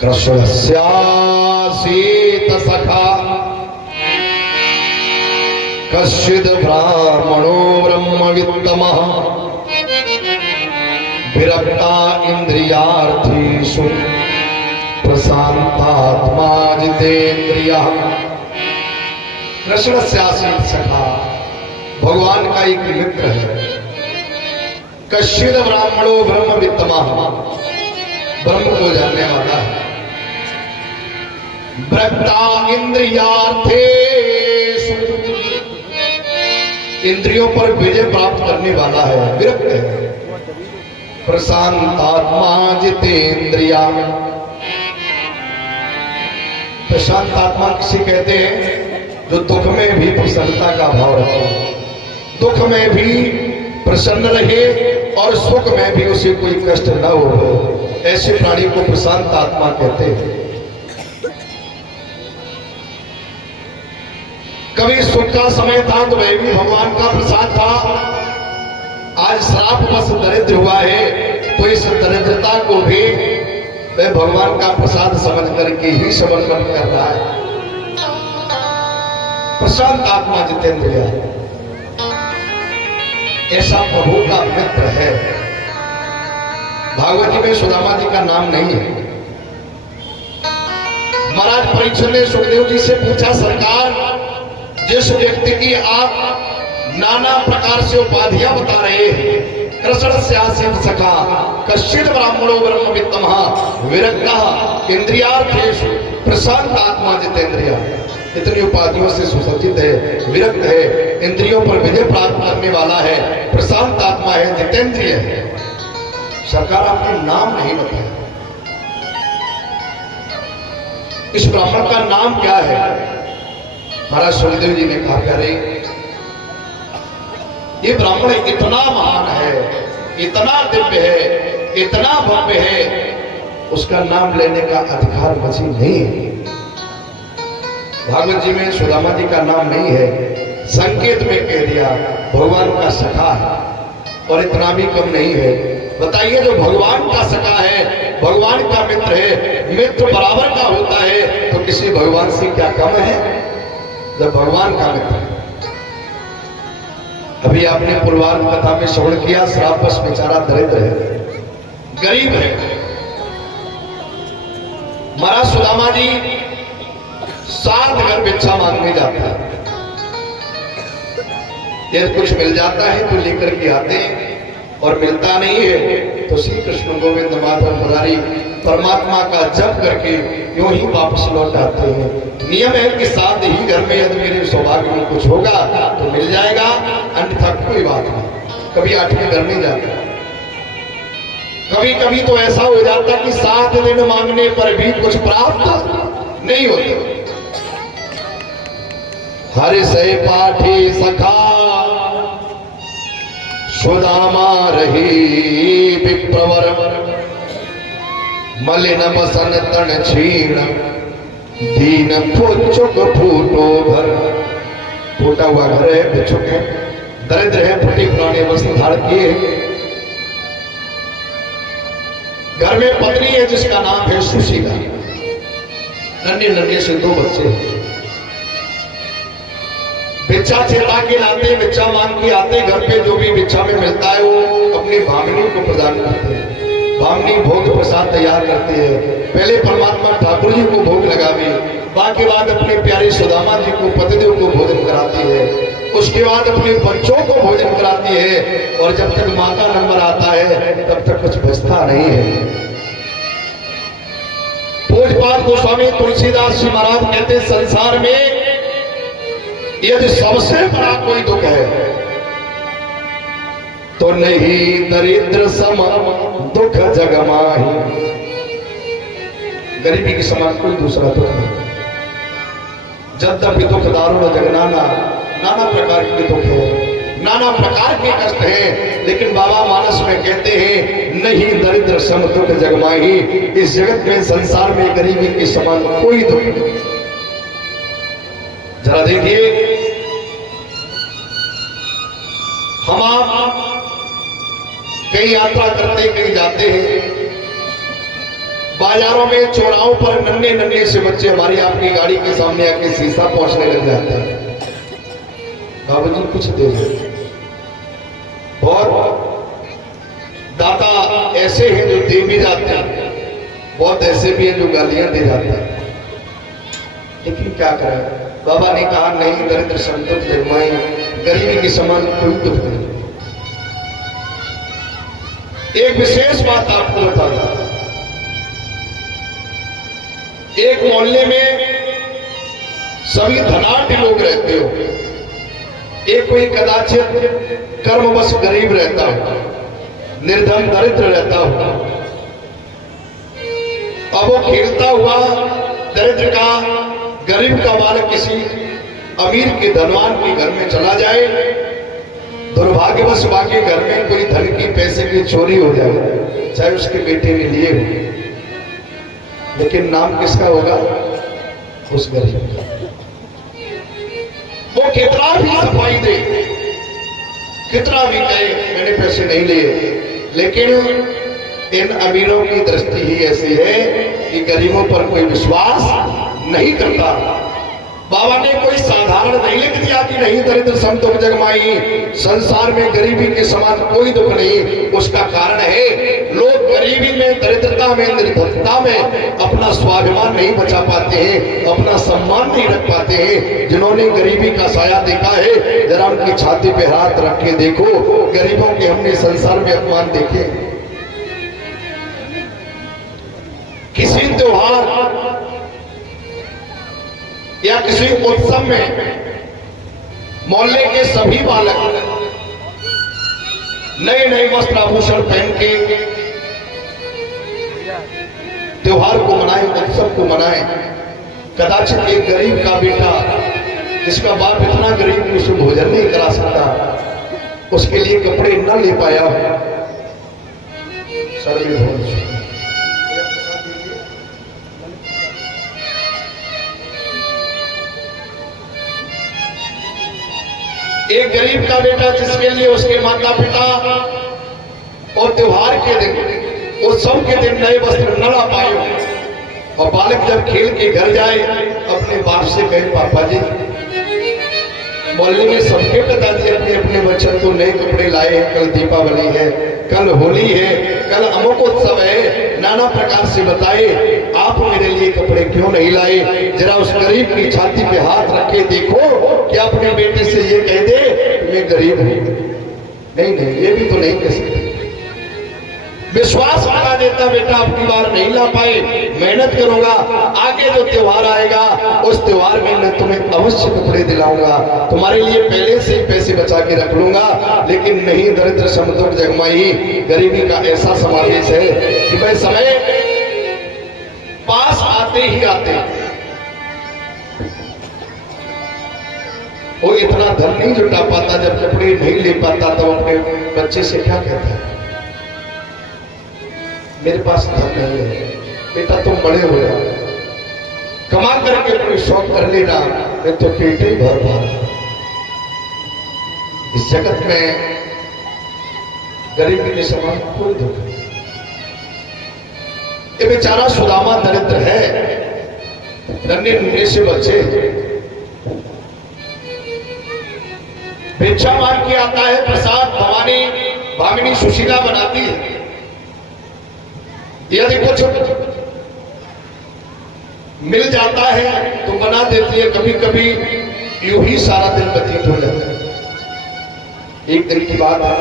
कृष्णस्यासीत सखा कश्चिद ब्राह्मणो ब्रह्मवित्तमः विरक्ता इंद्रियार्थेषु प्रशांतात्मा जितेन्द्रियः। कृष्णस्यासीत सखा, भगवान का एक मित्र है। कश्चिद ब्राह्मणो ब्रह्मवित्तमः, ब्रह्म को जानने वाला है। विरक्ता इंद्रियार्थेषु, इंद्रियों पर विजय प्राप्त करने वाला है, विरक्त है। प्रशांतात्मा जितेन्द्रिया, प्रशांत आत्मा किसे कहते हैं? जो दुख में भी प्रसन्नता का भाव रखे, दुख में भी प्रसन्न रहे और सुख में भी उसे कोई कष्ट न हो, ऐसे प्राणी को प्रशांत आत्मा कहते हैं। कभी सुख का समय था तो वह भी भगवान का प्रसाद था। आज श्राप बस दरिद्र हुआ है तो इस दरिद्रता को भी वह भगवान का प्रसाद समझ करके ही समर्पण कर रहा है। प्रशांत आत्मा जितेंद्रिय, ऐसा प्रभु का मित्र है। भागवती में सुदामा जी का नाम नहीं है। महाराज परीक्षित ने सुखदेव जी से पूछा, सरकार जिस व्यक्ति की आप नाना प्रकार से उपाधियां बता रहे हैं, कृष्णस्यासीत सखा कश्चिद ब्राह्मणो ब्रह्मवित्तमः विरक्तः इंद्रियार्थेषु प्रशांत आत्मा जितेन्द्रिय, इतनी उपाधियों से सुसज्जित है, विरक्त है, इंद्रियों पर विजय प्राप्त करने वाला है, प्रशांत आत्मा है, जितेंद्रिय है। सरकार आपके नाम नहीं बताया। इस ब्राह्मण का नाम क्या है? महाराज सुखदेव जी ने कहा, प्यारे ये ब्राह्मण इतना महान है, इतना दिव्य है, इतना भव्य है, उसका नाम लेने का अधिकार मुझे नहीं है। भागवत जी में सुदामा जी का नाम नहीं है, संकेत में कह दिया भगवान का सखा है, और इतना भी कम नहीं है। बताइए, जो भगवान का सखा है, भगवान का मित्र है, मित्र बराबर का होता है, तो किसी भगवान से क्या कम है जब भगवान का मित्र है। अभी आपने पूर्वार्ध कथा में श्रवण किया, श्रापस बेचारा दरिद्र है, गरीब है। महाराज सुदामा जी 7 घर भिक्षा मांगने जाता है। यदि कुछ मिल जाता है तो लेकर के आते हैं, और मिलता नहीं है तो श्री कृष्ण गोविंद माधव मुरारी परमात्मा का जप करके यूं ही वापस लौट आते हैं। नियम है कि 7 ही घर में यदि मेरे सौभाग्य में कुछ होगा तो मिल जाएगा, अन्यथा कोई बात नहीं। कभी 8वें घर नहीं जाता। कभी कभी तो ऐसा हो जाता कि 7 दिन मांगने पर भी कुछ प्राप्त नहीं होते। हरि से पाठी सखा सुदामा रही विप्रवर, मलिन बसन तन छीण दीन पुचुक फूटो घर। फूटा हुआ घर है, भिक्षुक है, दरिद्र है, फूटी पुराने वस्त्र धारण किए। घर में पत्नी है जिसका नाम है सुशीला, नन्हे नन्हे से 2 बच्चे। भिक्षा चेता के लाते, भिक्षा मांग के आते, घर पे जो भी भिक्षा में मिलता है वो अपनी भामिनी को प्रदान करते हैं। भामिनी भोग प्रसाद तैयार करते हैं। पहले परमात्मा ठाकुर जी को भोग लगावे, बाकी बाद अपने प्यारे सुदामा जी को, पतिदेव को भोजन कराती है, उसके बाद अपने बच्चों को भोजन कराती है, और जब तक माँ का नंबर आता है तब तक कुछ बचता नहीं है। पूज्यपाद गोस्वामी तुलसीदास जी महाराज कहते, संसार में यदि सबसे बड़ा कोई दुख है तो नहीं दरिद्र सम दुख जग माही। गरीबी के समान कोई दूसरा दुख नहीं। यद्यपि दुख दारुण जगनाना, नाना प्रकार के दुख है, नाना प्रकार के कष्ट हैं, लेकिन बाबा मानस में कहते हैं नहीं दरिद्र सम दुख जग माही। इस जगत में, संसार में गरीबी के समान कोई दुख नहीं। जरा देखिए, हम आप कहीं यात्रा करते, कहीं जाते हैं, बाजारों में चौराहों पर नन्हे नन्हे से बच्चे हमारी आपकी गाड़ी के सामने आके शीशा पहुंचने लग जाते हैं, बाबूजी कुछ दे दो। और दाता ऐसे हैं जो दे भी जाते हैं, बहुत ऐसे भी हैं जो गालियां दे जाते हैं। लेकिन क्या करें, बाबा ने कहा नहीं, दरिद्र संतोष जगमाई, गरीबी के समान कोई दुख नहीं। एक विशेष बात आपको बता दूं, एक मोहल्ले में सभी धनाढ़ लोग रहते हो, एक कोई कदाचित कर्मवश गरीब रहता हो, निर्धन दरिद्र रहता हो। अब वो खेलता हुआ दरिद्र का, गरीब का बालक किसी अमीर के धनवान के घर में चला जाए, दुर्भाग्यवश वाके घर में कोई धन की पैसे की चोरी हो जाए, चाहे उसके बेटे ने लिए हो, लेकिन नाम किसका होगा? उस गरीब का। वो कितना भी सफाई दे, कितना भी कहे मैंने पैसे नहीं लिए, लेकिन इन अमीरों की दृष्टि ही ऐसी है कि गरीबों पर कोई विश्वास नहीं करता। बाबा ने कोई साधारण नहीं लिख दिया कि नहीं दरिद्र संतों जगमाई, संसार में गरीबी के समान कोई दुख नहीं। उसका कारण है लोग गरीबी में, दरिद्रता में, निर्धनता में अपना स्वाभिमान नहीं बचा पाते हैं, अपना सम्मान नहीं रख पाते हैं। जिन्होंने गरीबी का साया देखा है, जरा उनकी छाती पे हाथ रख के देखो, गरीबों के हमने संसार में अपमान देखे। किसी त्योहार या किसी उत्सव में मोहल्ले के सभी बालक नए नए वस्त्र आभूषण पहन के त्योहार को मनाए, उत्सव को मनाए। कदाचित एक गरीब का बेटा, जिसका बाप इतना गरीब कि उसे भोजन नहीं करा सकता, उसके लिए कपड़े न ले पाया, सर में भोज। एक गरीब का बेटा जिसके लिए उसके माता पिता और त्योहार के दिन, उत्सव के दिन नए वस्त्र न ला पाए, और बालक जब खेल के घर जाए अपने बाप से कहे पापा जी, मोहल्ले में सबके पिताजी अपने अपने बच्चों को नए कपड़े लाए हैं, कल दीपावली है, कल होली है, कल अमुक उत्सव है, नाना प्रकार से बताए, आप मेरे लिए कपड़े क्यों नहीं लाए? जरा उस गरीब की छाती पे हाथ रख के देखो कि अपने बेटे से ये कह दे मैं गरीब हूं। नहीं नहीं, ये भी तो नहीं कह सकते। विश्वास लगा देता बेटा आपकी बार नहीं ला पाए, मेहनत करूंगा, आगे जो त्योहार आएगा उस त्योहार में मैं तुम्हें अवश्य कपड़े दिलाऊंगा, तुम्हारे लिए पहले से ही पैसे बचा के रख लूंगा। लेकिन नहीं, दरिद्र समतुल जगमाई, गरीबी का ऐसा समावेश है कि भाई समय पास आते ही आते वो इतना धन नहीं जुटा पाता, जब कपड़े नहीं ले पाता तो अपने बच्चे से क्या कहता है, मेरे पास धन नहीं है, बेटा तुम बड़े हो जाओ, कमा करके कोई शौक कर लेना, मैं तो पेट ही भर पा रहा। इस जगत में गरीबी के समान कोई दुख नहीं। ये बेचारा सुदामा दरिद्र है, नन्हे नन्हे से बच्चे, भिक्षा मांग के आता है, प्रसाद भवानी भामिनी सुशीला बनाती है, यदि कुछ मिल जाता है तो बना देती है, कभी कभी यूं ही सारा दिन व्यतीत हो जाता है। एक दिन की बात है,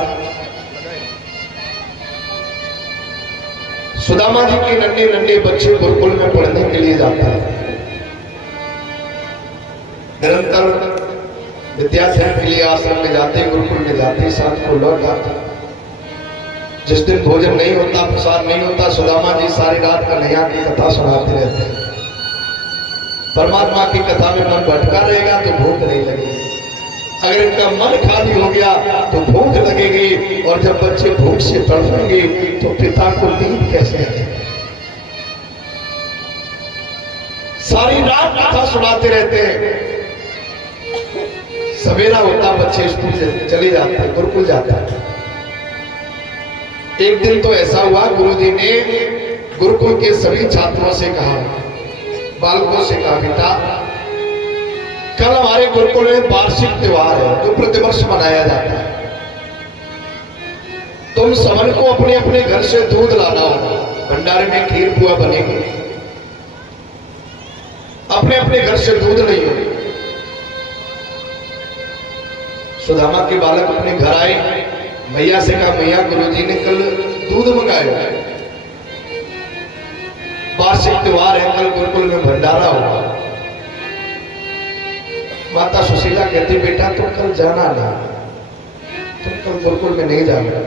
सुदामा जी के नन्हे नन्हे बच्चे गुरुकुल में पढ़ने के लिए जाता है, निरंतर विद्याध्ययन के लिए आश्रम में जाते, गुरुकुल में जाते, शाम को लौट आते। जिस दिन भोजन नहीं होता, प्रसाद नहीं होता, सुदामा जी सारी रात कन्हैया की कथा सुनाते रहते हैं। परमात्मा की कथा में मन भटका रहेगा तो भूख नहीं लगेगी, अगर इनका मन खाली हो गया तो भूख लगेगी, और जब बच्चे भूख से तड़पेंगे तो पिता को नींद कैसे आएगी? सारी रात कथा सुनाते रहते हैं, सवेरा होता बच्चे स्कूल चले जाते हैं, गुरुकुल जाते हैं। एक दिन तो ऐसा हुआ, गुरुजी ने गुरुकुल के सभी छात्रों से कहा, बालकों से कहा, बेटा कल हमारे गुरुकुल में वार्षिक त्योहार है जो प्रतिवर्ष मनाया जाता है। तुम सबन को अपने अपने घर से दूध लाना होगा, भंडारे में खीर पुआ बनेगी, अपने अपने घर से दूध नहीं होगी। सुदामा के बालक अपने घर आए, मैया से कहा, मैया गुरुजी ने कल दूध मंगाया, वार्षिक त्योहार है, कल गुरुकुल में भंडारा होगा। माता सुशीला कहती, बेटा तुम कल जाना नहीं, तुम कल गुरुकुल में नहीं जाना।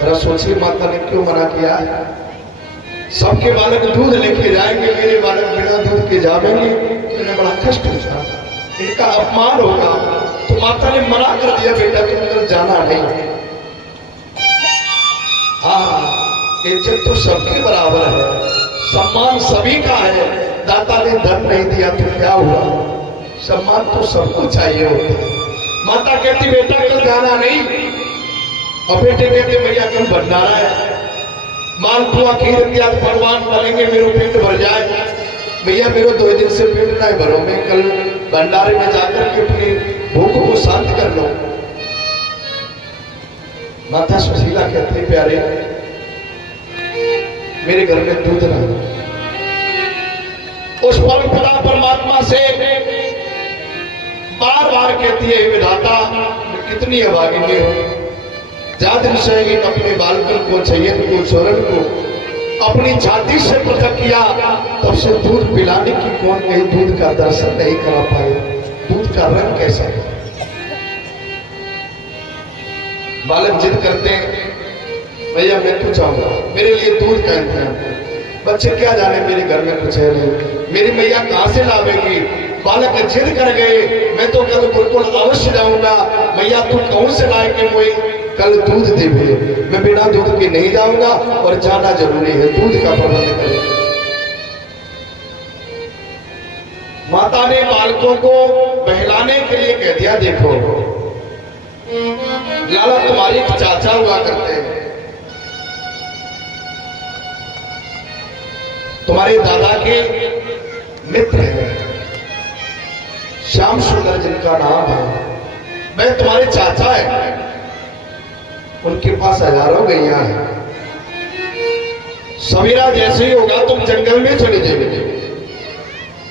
जरा सोचिए माता ने क्यों मना किया। सबके बालक दूध लेके जाएंगे, मेरे बालक बिना दूध के जावेंगे तो इन्हें बड़ा कष्ट होगा, इनका अपमान होगा। तो माता ने मना कर दिया, बेटा तुम कल जाना नहीं। हाँ, इज्जत तो सबके बराबर है, सम्मान सभी का है। दाता ने धन नहीं दिया तो क्या हुआ, सम्मान तो सबको चाहिए होता है। माता कहती, बेटा कल जाना नहीं। और बेटे कहते, भैया कल भंडारा है, मालपुआ खीर इत्यादि पकवान बनेंगे, मेरे पेट भर जाए। भैया मेरे 2 दिन से पेट नहीं भरो, मैं कल भंडारे में जाकर के अपनी भूख को शांत कर लो। माता सुशीला कहती, प्यारे मेरे घर में दूध रहा। उस परम पिता परमात्मा से बार बार कहती है, विधाता मैं कितनी अभागिनी हूं, जादिन से इन अपने बालकन को, चयन को, चोरन को अपनी छाती से पृथक किया, तब से दूध पिलाने की कौन कहीं दूध का दर्शन नहीं करा पाए, दूध का रंग कैसा है। बालक जिद करते हैं, भैया मैं तो चाहूंगा मेरे लिए दूध का इंतजाम। बच्चे क्या जाने मेरे घर में कुछ है नहीं, मेरी मैया कहां से लावेगी। बालक जिद कर गए, मैं तो कल गुरुकुल अवश्य जाऊंगा, मैया तू कौन से लाए के मुझे कल दूध देवे, मैं बिना दूध के नहीं जाऊंगा और जाना जरूरी है, दूध का प्रबंध करें। माता ने बालकों को बहलाने के लिए कह दिया, देखो लाला तुम्हारे चाचा हुआ करते हैं, तुम्हारे दादा के मित्र हैं, श्याम सुंदर जिनका नाम है, मैं तुम्हारे चाचा है, उनके पास हजारों गैया है। सवेरा जैसे ही होगा तुम जंगल में चले जाओगे,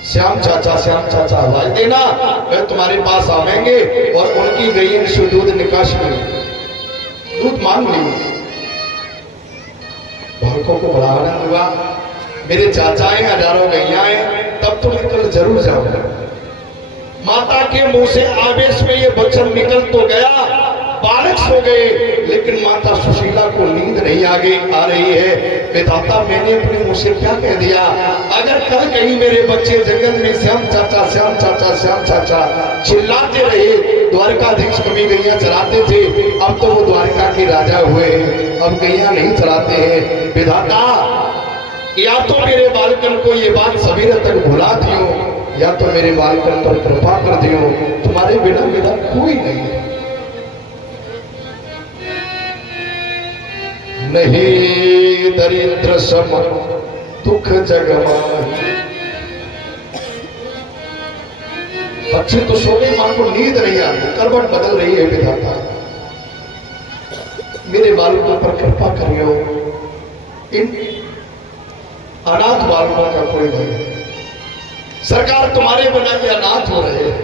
श्याम चाचा आवाज देना, मैं तुम्हारे पास आवेंगे और उनकी गैया से दूध निकाश करेंगे, दूध मांग लेंगे। बालकों को बड़ा आनंद हुआ, मेरे चाचा हैं, हजारों गैया हैं, तब तो मैं कल जरूर जाऊंगा। माता के मुंह से आवेश में ये वचन निकल तो गया, बालक सो गए, लेकिन माता सुशीला को नींद नहीं आ रही है। विधाता मैंने अपने मुंह से क्या कह दिया, अगर कल कहीं मेरे बच्चे जंगल में श्याम चाचा चिल्लाते रहे, द्वारकाधीश कभी गैया चराते थे, अब तो वो द्वारका के राजा हुए हैं, अब गैया नहीं चराते हैं। विधाता या तो मेरे बालकन को ये बात सवेरे तक भुला दियो, या तो मेरे बालकन पर कृपा कर दियो, तुम्हारे बिना मेरा कोई नहीं है। नहीं दरिद्र सम दुख जग माही। बच्चे तो सो गए, मां को नींद नहीं आ रही, करवट बदल रही है। विधाता मेरे बालकों पर कृपा करियो, इन अनाथ बालकों का कोई नहीं। सरकार तुम्हारे बिना ये अनाथ हो रहे हैं।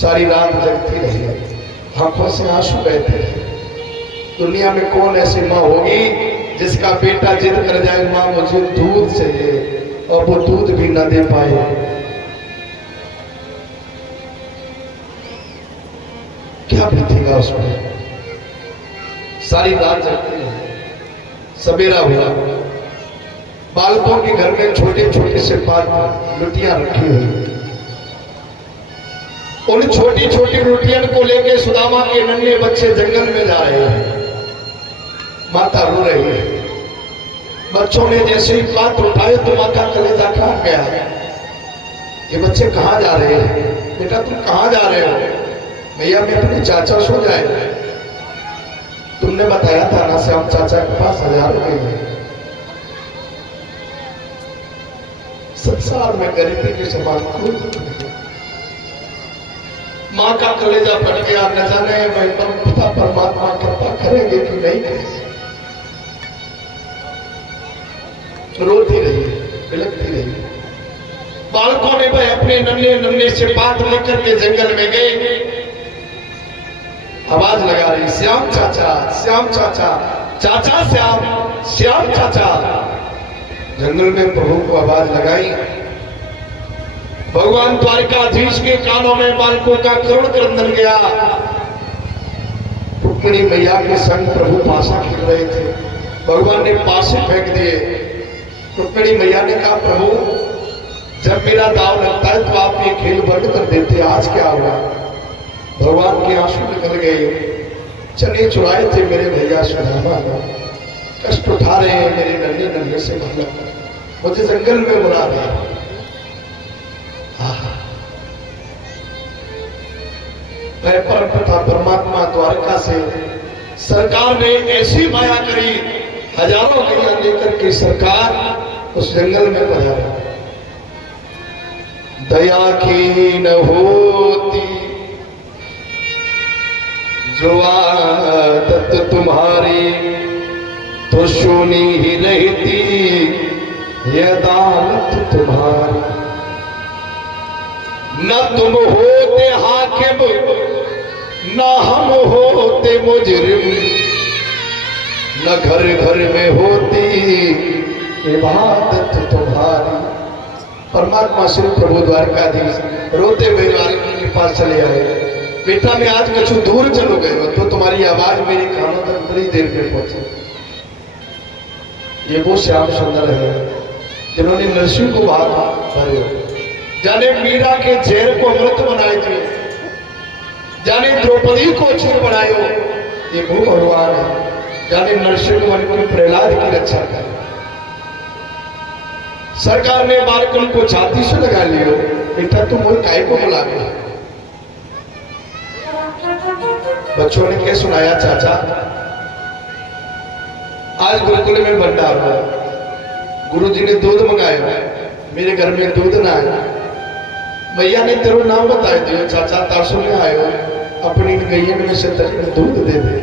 सारी रात जगती रही, आंखों से आंसू बहते रहे। दुनिया में कौन ऐसी माँ होगी जिसका बेटा जिद कर जाए, माँ मुझे दूध चाहिए, और वो दूध भी न दे पाए। क्या बीतेगा उसमें। सारी रात जगती है। सवेरा हुआ, बालकों के घर में छोटे छोटे से 5 लुटियां रखी हुई। उन छोटी छोटी लुटियन को लेके सुदामा के नन्हे बच्चे जंगल में जा रहे हैं। माता रो रही है। बच्चों ने जैसे ही बात उठाई तो माता कलेजा काट गया। ये बच्चे कहाँ जा रहे हैं? बेटा तुम कहाँ जा रहे हो? भैया मैं अपने चाचा सो जाए, तुमने बताया था ना श्याम चाचा के पास 1000 रुपये है, संसार में गरीबी के समान कोई दुख नहीं। माँ का कलेजा फट गया, न जाने वह पिता परमात्मा कृपा करेंगे कि नहीं करेंगे। रोती रही, बिलखती रही। बालकों ने भाई अपने नन्हे नन्हे से बात लेकर के जंगल में गए, आवाज लगा रही, श्याम चाचा, श्याम चाचा, चाचा श्याम, श्याम चाचा। जंगल में प्रभु को आवाज लगाई। भगवान द्वारिकाधीश के कानों में बालकों का करुण क्रंदन गया। रुक्मिणी मैया के संग प्रभु पासा खेल रहे थे, भगवान ने पासे फेंक दिए। रुक्मिणी मैया ने कहा, प्रभु जब मेरा दाव लगता है तो आप ये खेल बंद कर देते, आज क्या हुआ? भगवान के आंसू निकल गए। चने चुराए थे मेरे भैया सुदामा, कष्ट उठा रहे हैं मेरे नन्हे नन्हे से बालक, मुझे जंगल में बुला रहे। मैं परम पिता परमात्मा द्वारका से सरकार ने ऐसी माया करी, हजारों गैया लेकर के सरकार उस जंगल में पधारा। दया की न होती जो आदत तुम्हारी, तो सुनी ही रहती ये अदालत तुम्हारी। न तुम होते हाकिम, न हम होते मुजरिम, न घर घर में होती इबादत तुम्हारी। परमात्मा श्री प्रभु द्वारकाधीश रोते हुए बालक के पास चले आए। बेटा मैं आज कुछ दूर चलो गए हो तो तुम्हारी आवाज मेरे कानों तक बड़ी देर में पहुंची। ये वो श्याम सुंदर है जिन्होंने नरसिंह को बाहर भरे, जाने मीरा के जहर को अमृत बनाए थे, जाने द्रौपदी को चीर बनाए हो, ये वो भगवान है जाने नरसिंह वन के प्रहलाद की रक्षा करे। सरकार ने बालकन को छाती से लगा लियो, बेटा तुम वो काय को बुला गए? बच्चों ने क्या सुनाया, चाचा आज गुरुकुल में भंडार हुआ, गुरुजी ने दूध मंगाया, मेरे घर में दूध ना आया, भैया ने तेरा नाम बताया दियो, चाचा तारसों में आयो, अपनी गैया में से दूध दे दे।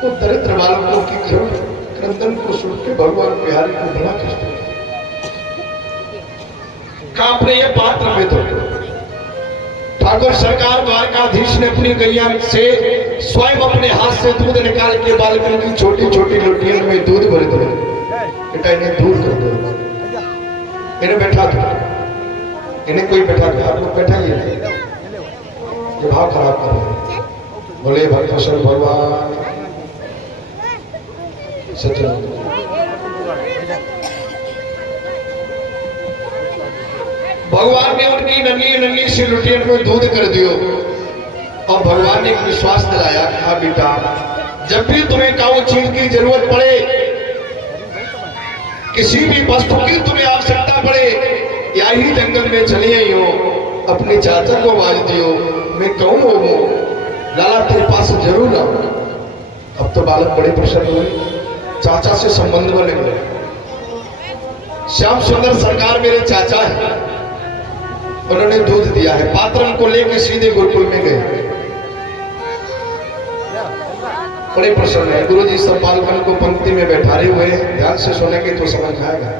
तो दरिद्र बालकों की क्रंदन को सुन के भगवान बिहारी को बड़ा कष्ट कांप रहे पात्र में। तो ठाकुर सरकार द्वारकाधीश ने अपनी गैया से स्वयं अपने हाथ से दूध निकाल के बालकन की छोटी छोटी लोटियों में दूध भर दो, बेटा इन्हें दूर कर दो, इन्हें बैठा दो, इन्हें कोई बैठा दो, आप लोग बैठाइए, जो भाव खराब कर रहे हैं। बोले भक्तेश्वर भगवान सच। भगवान ने उनकी नन्ही नन्ही सी लुटियन में दूध कर दियो और भगवान ने विश्वास दिलाया कि हाँ बेटा जब भी तुम्हें काऊ चीज की जरूरत पड़े, किसी भी वस्तु की तुम्हें आवश्यकता पड़े, या ही जंगल में चली आई हो, अपने चाचा को आवाज दियो, मैं कहूँ वो लाला तेरे पास जरूर आऊंगा। अब तो बालक बड़े प्रसन्न हुए, चाचा से संबंध बने गए। श्याम सुंदर सरकार मेरे चाचा है, उन्होंने दूध दिया है, पात्र को लेकर सीधे गुरुकुल में गए, बड़े प्रसन्न है। गुरु जी सब बालकन को पंक्ति में बैठाए हुए हैं, ध्यान से सुनेंगे तो समझ आएगा।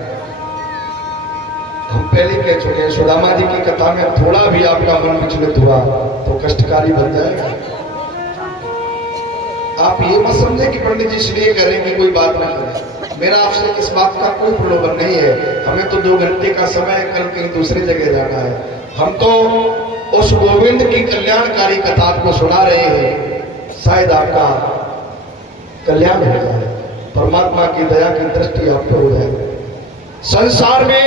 हम पहले कह चुके हैं, सुदामा जी की कथा में थोड़ा भी आपका मन विचलित हुआ तो कष्टकारी बन जाएगा। आप ये मत समझे कि पंडित जी इसलिए करें कि कोई बात ना करें, मेरा आपसे इस बात का कोई प्रलोभन नहीं है। हमें तो 2 घंटे का समय कल कहीं दूसरी जगह जाना है। हम तो उस गोविंद की कल्याणकारी कथा आपको सुना रहे हैं, शायद आपका कल्याण हो जाए, परमात्मा की दया की दृष्टि आप पर हो जाए। संसार में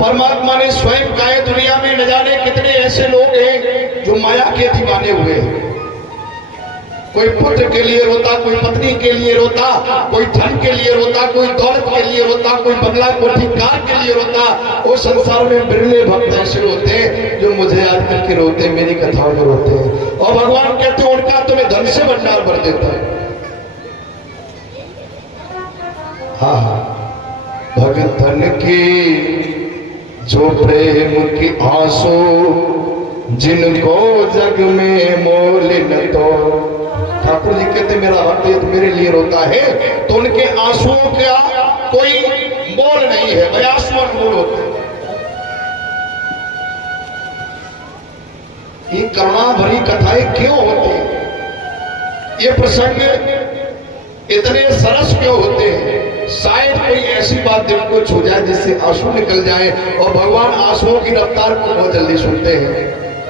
परमात्मा ने स्वयं कहा, दुनिया में न जाने कितने ऐसे लोग हैं जो माया के दीवाने हुए हैं। कोई पुत्र के लिए रोता, कोई पत्नी के लिए रोता, कोई धन के लिए रोता, कोई दौलत के लिए रोता, कोई बंगला कोठी कार के लिए रोता। वो संसार में बिरले भक्त ऐसे होते हैं जो मुझे याद करके रोते, मेरी कथाओं में रोते हैं, और भगवान कहते हैं उनका तुम्हें धन से भंडार भर देता है। हाँ हाँ, भगतन की जो प्रेम की आंसू जिनको जग में मोल न तो। ठाकुर जी कहते मेरा भक्त मेरे लिए रोता है तो उनके आंसुओं का कोई मोल नहीं है, भाई आंसू अनमोल होते हैं। ये करुणा भरी कथाएं क्यों होती है, ये प्रसंग इतने सरस क्यों होते हैं? शायद कोई ऐसी बात दिल को छू जाए जिससे आंसू निकल जाए, और भगवान आंसुओं की रफ्तार को बहुत जल्दी सुनते हैं।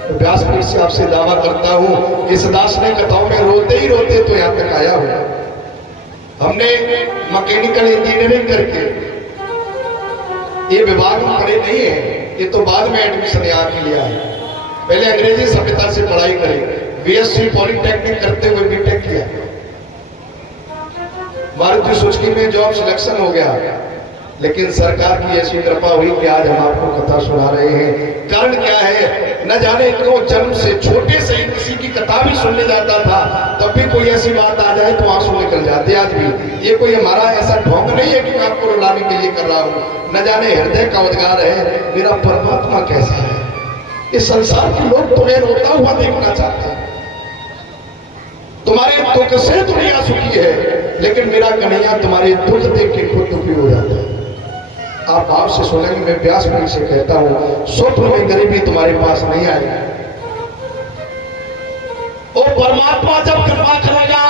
तो व्यासपीठ से आपसे दावा करता हूं इस दार्शनिक कथाओं में रोते ही रोते तो यहां तक आया हूं। हमने मैकेनिकल इंजीनियरिंग करके ये विभाग में पढ़े नहीं है, ये तो बाद में एडमिशन यहाँ के लिया है। पहले अंग्रेजी सभ्यता से पढ़ाई करी, बीएससी पॉलिटेक्निक करते हुए बीटेक किया, मारुति सुजुकी में जॉब सिलेक्शन हो गया। लेकिन सरकार की ऐसी कृपा हुई कि आज हम आपको कथा सुना रहे हैं। कारण क्या है न जाने क्यों, जन्म से छोटे से किसी की कथा भी सुनने जाता था तब भी कोई ऐसी बात आ जाए तो आंसू निकल जाते। आज भी ये कोई हमारा ऐसा ढोंग नहीं है कि मैं आपको रुलाने के लिए कर रहा हूँ। न जाने हृदय का उद्गार है, मेरा परमात्मा कैसा है। इस संसार के लोग तुम्हें रोता हुआ देखना चाहते हैं, तुम्हारे दुख से दुनिया सुखी है, लेकिन मेरा कन्हैया तुम्हारे दुख देख के खुद दुखी हो जाता है। आप भाव से सुनेंगे, मैं व्यासपीठ से कहता हूं स्वप्न में गरीबी तुम्हारे पास नहीं आएगी। ओ परमात्मा जब कृपा करेगा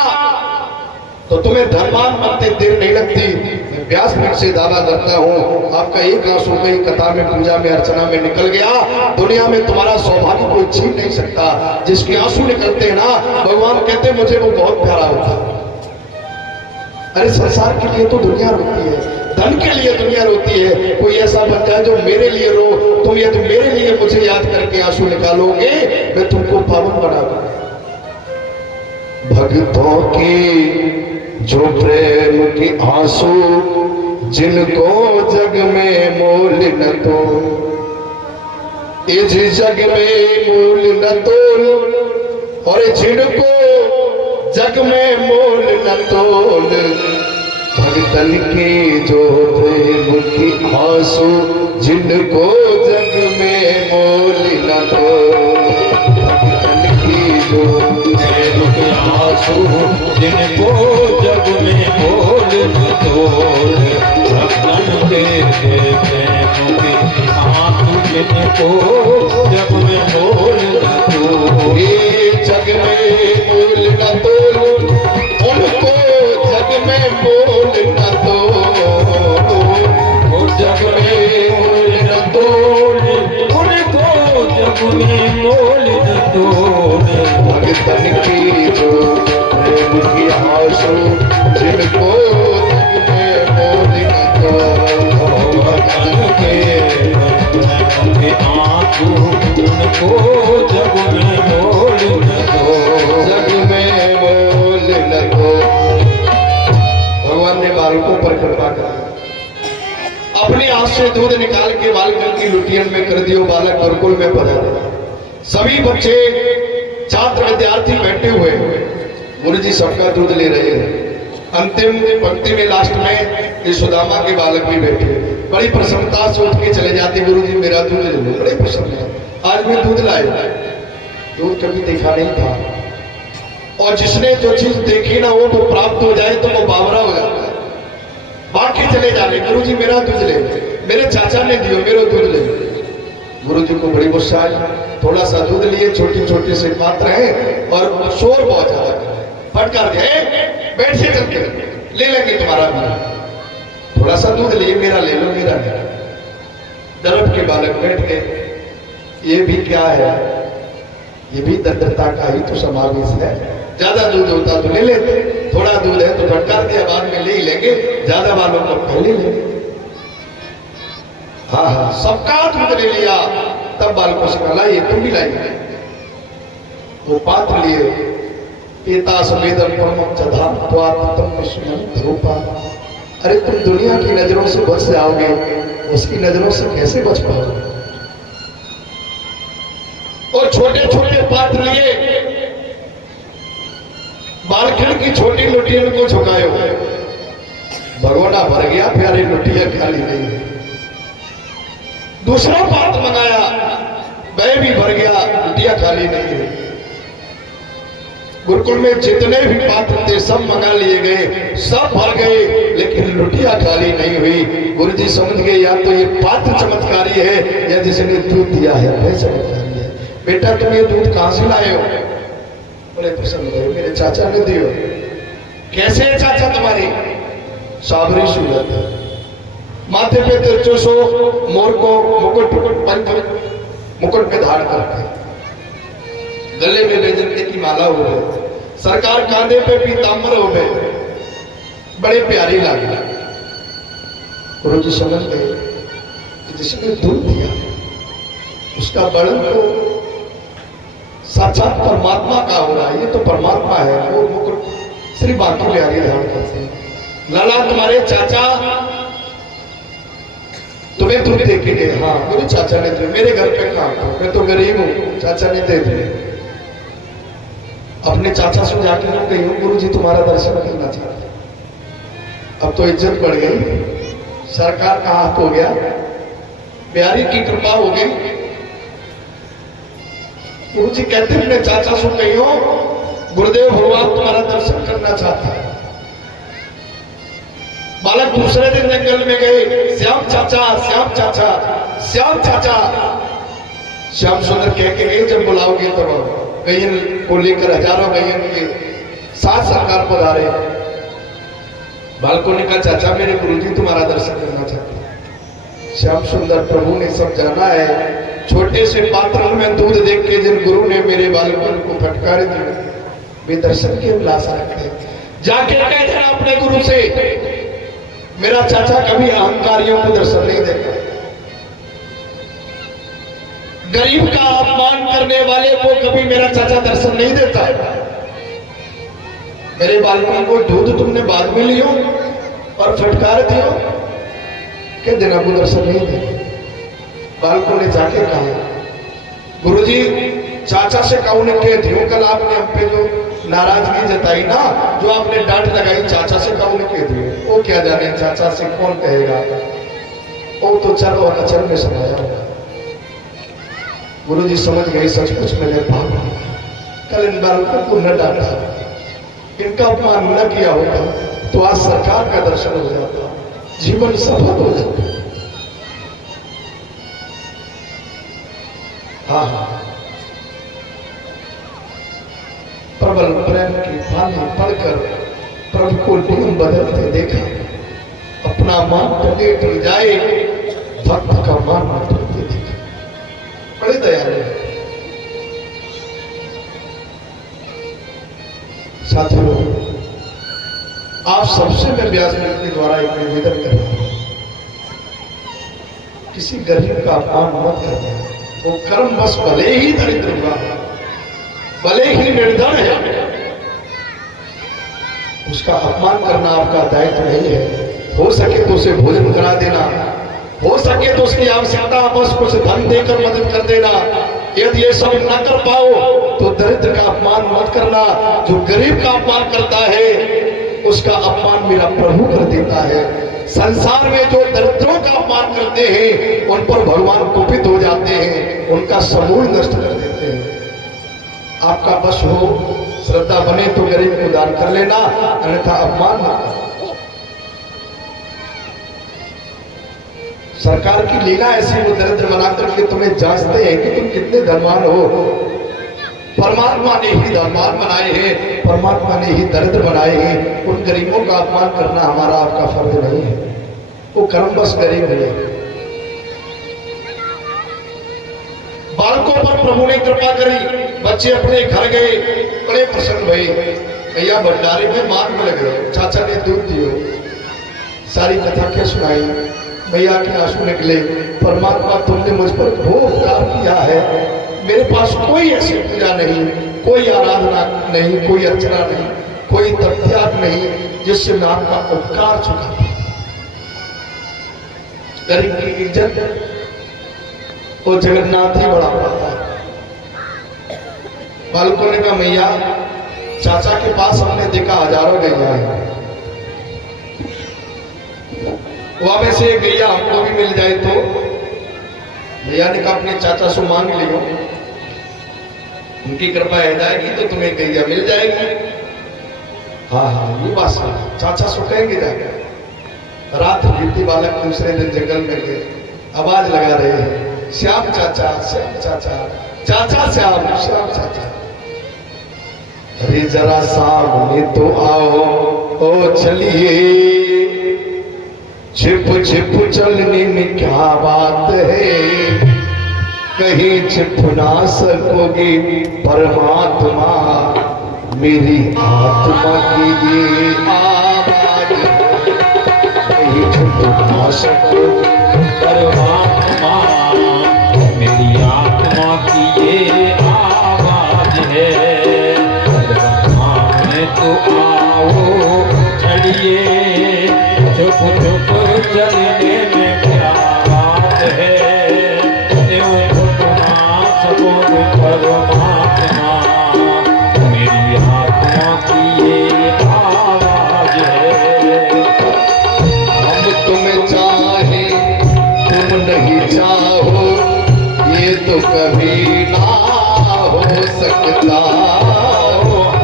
तो तुम्हें धनवान बनते देर नहीं लगती। मैं व्यासपीठ से दावा करता हूं आपका एक आंसू कई कथा में, पूजा में, अर्चना में निकल गया, दुनिया में तुम्हारा सौभाग्य कोई छीन नहीं सकता। जिसके आंसू निकलते हैं ना, भगवान कहते मुझे वो बहुत प्यारा होता है। अरे संसार के लिए तो दुनिया रोती है, धन के लिए दुनिया रोती है। कोई ऐसा बन जाए जो मेरे लिए रो, तुम ये तो मेरे लिए मुझे याद करके आंसू निकालोगे, मैं तुमको पावन बना दूंगा। भक्तों की जो प्रेम की आंसू जिनको जग में मोल न तो, इस जग में मोल न तोल, और जिनको जग में मोल न तोल, भक्तन की जो प्रेम की आंसू जिनको जग में मोल न तोल, भक्तन की जो प्रेम की आंसू जिनको जग में मोल न तोल, भक्तन के प्रेम की आंसू जिनको जग में मोल न तोल, ये जग में मोल न तोल, उनको जग में मोल न तोल, जग में मोल न तोल, उनको जग में मोल न तोल, भक्तन की जो प्रेम की आंसू जिनको जग में मोल न तोल, भक्तन के आंसू उनको जग में मोल न तोल, जग में मोल न तोल। भगवान ने बालकों पर कृपा कर अपनी आंख से दूध निकाल के बालकन की लुटियन में कर दियो, बालक गुरुकुल में पधारे। सभी बच्चे छात्र विद्यार्थी बैठे हुए, गुरुजी सबका दूध ले रहे हैं। अंतिम पंक्ति में लास्ट में ये सुदामा के बालक भी बैठे, बड़ी प्रसन्नता से उठ के चले जाते, गुरुजी मेरा दूध ले लो। बड़े प्रसन्न है, आज मैं दूध लाए, दूध कभी देखा नहीं था। और जिसने जो चीज देखी ना वो प्राप्त हो जाए तो वो बावरा हो जाता है। बाकी चले जा रहे, गुरुजी मेरा दूध ले, मेरे चाचा ने दियो, मेरा दूध ले। गुरुजी को बड़ी गुस्सा आई, थोड़ा सा दूध लिए, छोटी छोटी से पात्र है और शोर बहुत ज्यादा कर, फटकार दिया, बैठ से चलते ले लेंगे तुम्हारा भी, थोड़ा सा दूध लिए, मेरा ले लो, मेरा ले। दरब के बालक बैठ गए, ये भी क्या है, ये भी दरिद्रता का ही तो समावेश है। ज्यादा दूध होता तो ले लेते, थोड़ा दूध है तो फटकार दिया, बाद में ले ही लेंगे, ज्यादा वालों को पहले लेंगे। हाँ हाँ, सबका दूध ले लिया, तब बालकों से कहा ये तुम भी लाइए। वो पात्र लिए, पिता सवेदन परमम चधाम त्वात्तम विष्णु रूपा। अरे तुम दुनिया की नजरों से बच जाओगे, उसकी नजरों से कैसे बच पाओगे। और छोटे छोटे पात्र लिए, बालखंड की छोटी लुटियन को झुकाए हुए, भगोना भर गया, प्यारी लुटिया खाली नहीं। दूसरा पात्र मंगाया, वह भी भर गया, लुटिया खाली नहीं हुई। गुरुकुल में जितने भी पात्र थे सब मंगा लिए गए, सब भर गए, लेकिन लुटिया खाली नहीं हुई। गुरु जी समझ गए या तो ये पात्र चमत्कारी है या जिसने दूध दिया है वह चमत्कारी है। बेटा तुम ये दूध कहां से लाए हो? बोले प्रसन्न भाई मेरे चाचा ने दियो। कैसे है चाचा तुम्हारी? साबरी सूरत, माथे पे तिरचुसो, मोर को मुकुट पे धारण करके, गले में वैजंती की माला हो गए, सरकार कांधे पे पीतांबर हो गए, बड़े प्यारी लगी। गुरु जी समझ गए जिसने दूध दिया उसका वर्णन तो साक्षात परमात्मा का हो रहा है। ये तो परमात्मा है, वो मुकुट श्री बांकी बिहारी धारण करते हैं। लाला तुम्हारे चाचा तुम्हें दूध दे के गए? हाँ मेरे चाचा ने दिया। मेरे घर पे काम था, मैं तो गरीब हूँ, चाचा ने दे दिए। अपने चाचा से जाके लोग गई हूँ, गुरु जी तुम्हारा दर्शन करना चाहते। अब तो इज्जत बढ़ गई, सरकार का हाथ हो गया, प्यारी की कृपा हो गई। गुरु जी कहते हैं अपने चाचा से गई हो, गुरुदेव भगवान तुम्हारा दर्शन करना चाहता है। बालक दूसरे दिन जंगल में गए, श्याम चाचा श्याम चाचा श्याम चाचा। श्याम सुंदर कह के गए जब बुलाओगे तो गैयन को लेकर हजारों गैयन के साथ सरकार पधारे। बालकों ने कहा चाचा मेरे गुरुजी तुम्हारा दर्शन करना चाहते हैं। श्याम सुंदर प्रभु ने सब जाना है, छोटे से पात्र में दूध देख के जिन गुरु ने मेरे बालकों को फटकार दिया, वे दर्शन की अभिलाषा रखते। जाके कह देना अपने गुरु से मेरा चाचा कभी अहंकारियों को दर्शन नहीं देता, गरीब का अपमान करने वाले को कभी मेरा चाचा दर्शन नहीं देता। मेरे बालकों को दूध तुमने बाद में लियो और फटकार दियो कि दिन को दर्शन नहीं दे। बालकों ने जाके कहा गुरुजी चाचा से कहो ने कह दियो, कल आपने हम पे जो नाराजगी जताई ना, जो आपने डांट लगाई, चाचा से कहो ने कह दियो। वो क्या जाने चाचा से कौन कहेगा, वो तो चलो और अचल में समाया होगा। गुरु जी समझ गए सचमुच मैंने पाप किया, कल इन बालकों को न डांटा, इनका अपमान न किया होगा तो आज सरकार का दर्शन हो जाता, जीवन सफल हो जाता। हाँ प्रबल प्रेम की वाणी पढ़कर प्रभु को नियम बदलते देखा, अपना मान पलेट जाए भक्त का मान बदलते देखा। बड़े दयालु साथियों, आप सबसे मैं व्यास के द्वारा एक निवेदन कर रहा हूं, किसी गरीब का अपमान मत करना। वो कर्म बस भले ही दरिद्र हुआ, भले ही निर्धन है, उसका अपमान करना आपका दायित्व नहीं है। हो सके तो उसे भोजन करा देना, हो सके तो उसकी आवश्यकता बस कुछ धन देकर मदद कर देना। यदि ये सब न कर पाओ तो दरिद्र का अपमान मत करना। जो गरीब का अपमान करता है उसका अपमान मेरा प्रभु कर देता है। संसार में जो दरिद्रों का अपमान करते हैं उन पर भगवान कुपित हो जाते हैं, उनका समूल नष्ट कर देते हैं। आपका बस हो, श्रद्धा बने तो गरीब को दान कर लेना, अन्यथा अपमान मत करना। सरकार की लीला ऐसी, वो दरिद्र बनाकर के तुम्हें जांचते हैं कि तुम कितने धनवान हो। परमात्मा ने ही धनवान बनाए हैं, परमात्मा ने ही दरिद्र बनाए हैं। उन गरीबों का अपमान करना हमारा आपका फर्ज नहीं है, वो कर्म बस गरीब है। बालकों पर प्रभु ने कृपा करी, बच्चे अपने घर गए, बड़े प्रसन्न भई। भैया भंडारे में मान मिल गए, चाचा ने दूध दियो, सारी कथा क्या सुनाई, भैया के आंसू निकले। परमात्मा तुमने मुझ पर वो उपकार किया है, मेरे पास कोई ऐसी पूजा नहीं, कोई आराधना नहीं, कोई अर्चना नहीं, कोई तपत्याग नहीं जिससे मैं आपका उपकार चुका। गरीब की इज्जत वो जगन्नाथ ही बड़ा पाता है। बालकों ने कहा मैया चाचा के पास हमने देखा हजारों गैया है, वहां में से एक गैया हमको भी मिल जाए तो भैया ने कहा अपने चाचा से मांग लियो, उनकी कृपा है जाएगी तो तुम्हें गैया मिल जाएगी। हाँ हाँ ये बात सही, चाचा सो कहेंगे जाएगा। रात बीती, बालक दूसरे दिन जंगल में गए, आवाज लगा रहे हैं, श्याम चाचा, श्याम चाचा, चाचा श्याम, श्याम चाचा। अरे जरा सामने तो आओ, ओ चलिए, छिप छिप चलने में क्या बात है, कहीं छिप ना सकोगे परमात्मा, मेरी आत्मा की ये आवाज, कहीं छिप ना सकोगे परमात्मा, मेरी आत्मा की ये आवाज है। सामने तो आओ चलिए, चुप चुप चलने में क्या बात है, यूं छुप ना सकोगे परमात्मा, मेरी आत्मा की ये आवाज है। हम तुम्हें चाहे तुम नहीं चाहो, ये तो कभी ना हो सकता।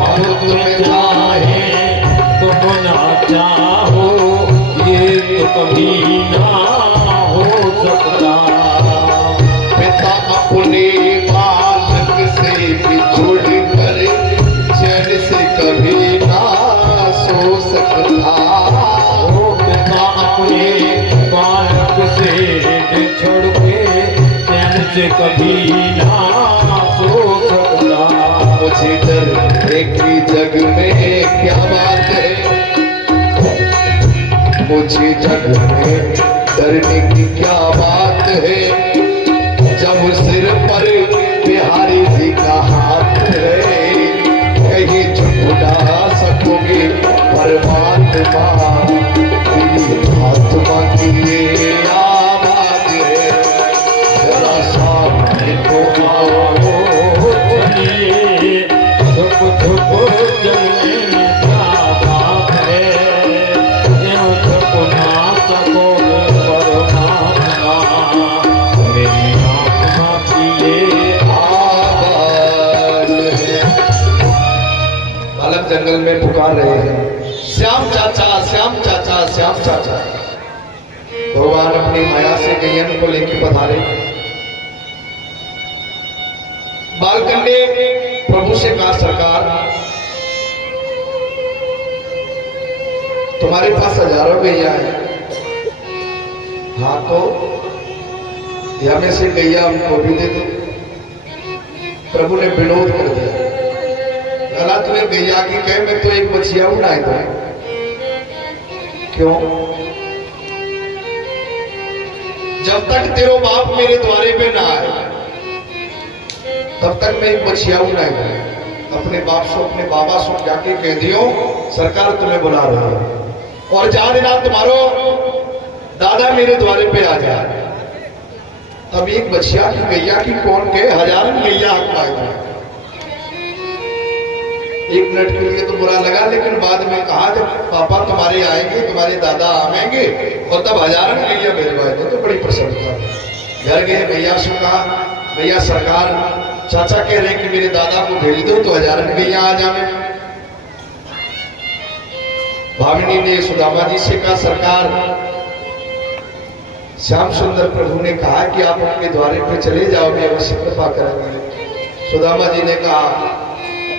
हम तुम्हें चाहे तुम ना चाहो, ये तो कभी ना हो सकता। पिता अपने बालक से बिछुड़ कर चैन से कभी ना सो सकता। पिता अपने बालक से बिछुड़ के चैन से कभी ना सो सकता। मुझे डर एक ही जग में क्या बात है, मुझे जग में डरने की क्या बात है, जब सिर पर बिहारी जी का हाथ है, कहीं झुकना सकोगे परमात्मा, मेरी आत्मा की ये आवाज है, जरा सामने तो आओ, चलिए छुप छुप चलने में क्या बात है, यूं छुप ना सकोगे परमात्मा, मेरी आत्मा की ये आवाज है। बालक जंगल में पुकार रहे हैं, श्याम चाचा, श्याम चाचा, श्याम चाचा। भगवान अपनी माया से गैयन को लेकर पधारे। बालकन ने प्रभु से कहा, सरकार तुम्हारे पास हजारों गैया है। हाँ तो या में से गैया हमको भी दे दो। प्रभु ने विनोद कर दिया, गला तुम्हें गैया की कहे, मैं तो एक बछिया उड़ाए दो। क्यों? जब तक तेरो बाप मेरे द्वारे पे ना आए तब तक मैं एक बछिया उड़ाए दो। अपने बाप से, अपने बाबा से जाके कह दियो, सरकार तुम्हें बुला रही है और जा देना तुम्हारो दादा मेरे द्वारे पे आ जाए। तब एक बछिया की गैया की कौन कहे, हजारों गैया हक पाए। एक मिनट के लिए तो बुरा लगा, लेकिन बाद में कहा जब पापा तुम्हारे आएंगे, तुम्हारे दादा आएंगे और तब हजारों गैया भेजवाए दो, तो बड़ी प्रसन्नता। घर गए, गैया से कहा, भैया सरकार चाचा कह रहे कि मेरे दादा को भेज दो तो हजारों गैया आ जावे। भामिनी ने सुदामा जी से कहा, सरकार श्याम सुंदर प्रभु ने कहा कि आप उनके द्वारे पे चले जाओ, मैं अवश्य कृपा करेंगे। सुदामा जी ने कहा,